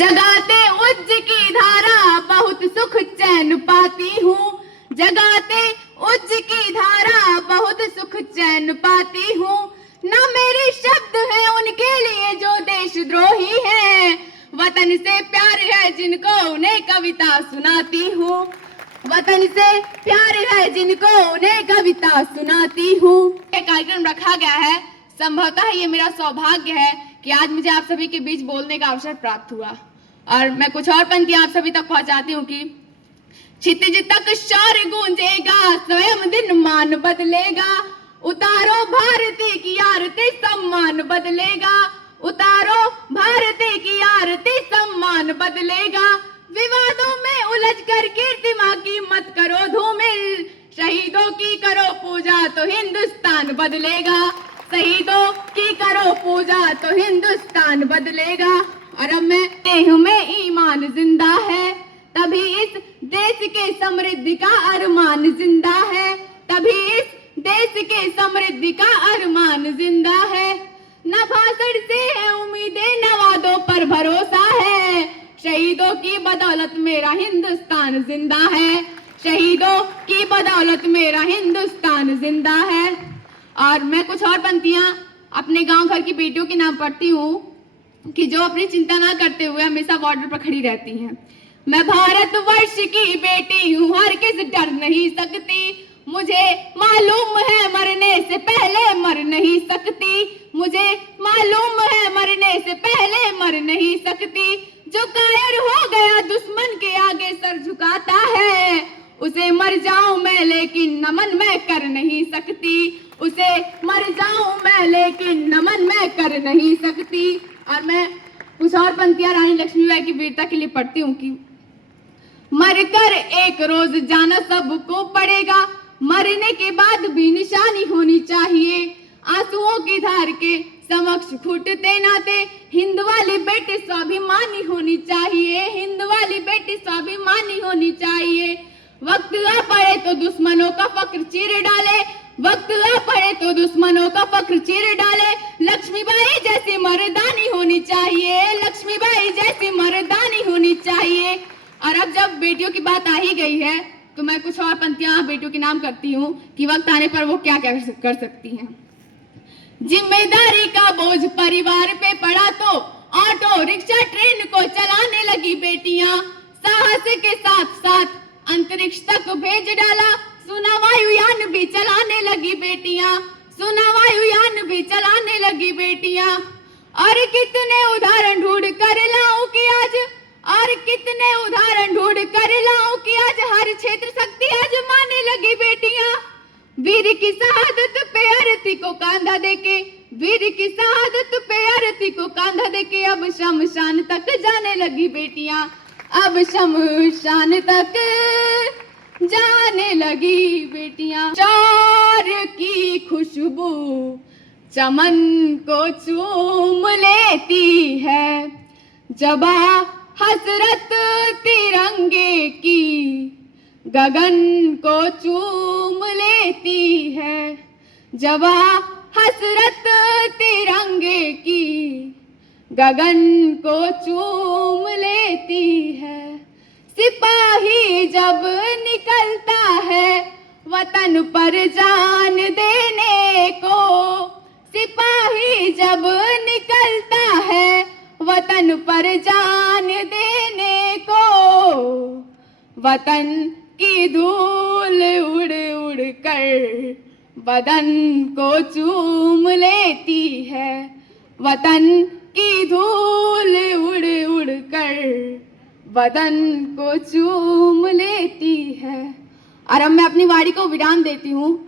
जगाते उज्ज की धारा बहुत सुख चैन पाती हूँ। जगाते उज्ज की धारा बहुत सुख चैन पाती हूँ। न मेरे शब्द हैं उनके लिए जो देशद्रोही हैं। वतन से प्यार है जिनको उन्हें कविता सुनाती हूँ। वतन से प्यार है जिनको उन्हें कविता सुनाती हूँ। ये कार्यक्रम रखा गया है, संभवतः ये मेरा सौभाग्य है कि आज मुझे आप सभी के बीच बोलने का अवसर प्राप्त हुआ। और मैं कुछ और पंक्तियां आप सभी तक पहुंचाती हूँ कि क्षितिज तक शौर्य गूंजेगा, स्वयं दिन मान बदलेगा। उतारो भारती की आरती, सम्मान बदलेगा। उतारो भारती की आरती, सम्मान बदलेगा। विवादों में उलझ कर कीर्तिमा की मत करो धूमिल। शहीदों की करो पूजा तो हिंदुस्तान बदलेगा। शहीदों की करो पूजा तो हिंदुस्तान बदलेगा। और अब मैं देह में ईमान जिंदा है, तभी इस देश के समृद्धि का अरमान जिंदा है। तभी इस देश के समृद्धि का अरमान जिंदा है। न भाषण से है उम्मीदें, न वादों पर भरोसा है। शहीदों की बदौलत मेरा हिंदुस्तान जिंदा है। शहीदों की बदौलत मेरा हिंदुस्तान जिंदा है। और मैं कुछ और पंक्तियां अपने गांव घर की बेटियों के नाम पढ़ती हूँ कि जो अपनी चिंता ना करते हुए हमेशा बॉर्डर पर खड़ी रहती हैं। मैं भारतवर्ष की बेटी हूँ, हर किस डर नहीं सकती। मुझे मालूम है मरने से पहले मर नहीं सकती। मुझे मालूम है मरने से पहले मर नहीं सकती। जो कायर हो गया दुश्मन के आगे सर झुकाता है, उसे मर जाऊं मैं लेकिन नमन मैं कर नहीं सकती। उसे मर जाऊं मैं लेकिन नमन मैं कर नहीं सकती। और मैं कुछ और पंक्तियां रानी लक्ष्मीबाई की वीरता के लिए पढ़ती हूँ कि मरकर एक रोज जाना सबको पड़ेगा। मरने के बाद भी निशानी होनी चाहिए। आंसुओं की धार के समक्ष फूटते नाते हिंद वाली बेटी स्वाभिमानी होनी चाहिए। हिंद वाली बेटी स्वाभिमानी होनी चाहिए। वक्त आ पड़े तो दुश्मनों का फक्र चीर डाले। वक्त आ पड़े तो दुश्मनों का फक्र चीर डाले। लक्ष्मीबाई जैसी मर्दानी होनी चाहिए। लक्ष्मीबाई जैसी मर्दानी होनी चाहिए। और अब जब बेटियों की बात आ ही गई है तो मैं कुछ और पंक्तियां बेटियों के नाम करती हूँ कि वक्त आने पर वो क्या क्या कर सकती हैं। जिम्मेदारी का बोझ परिवार पे पड़ा तो ऑटो रिक्शा ट्रेन को चलाने लगी बेटियां। साहस के साथ साथ अंतरिक्ष तक भेज डाला। सुना वायुयान भी चलाने लगी बेटियां। सुना वायुयान भी चलाने लगी बेटियां। और कितने उदाहरण ढूंढ कर लाऊं कि आज, और कितने उदाहरण ढूंढ कर लाऊं कि आज हर क्षेत्र शक्ति आजमाने लगी बेटियां। वीर की शहादत पे आरती को कांधा देके, वीर की शहादत पे आरती को कांधा देके अब शमशान तक जाने लगी बेटियां। अब शमशान तक जाने लगी बेटियां। शौर्य की खुशबू चमन को चूम लेती है। जबा हसरत तिरंगे की गगन को चूम लेती है। जबा हसरत तिरंगे की गगन को चूम लेती है। सिपाही जब निकलता है वतन पर जान देने को। सिपाही जब निकलता है वतन पर जान देने को। वतन की धूल उड़ उड़ कर बदन को चूम लेती है। वतन की धूल उड़ उड़ कर बदन को चूम लेती है। और अब मैं अपनी वाणी को विराम देती हूँ।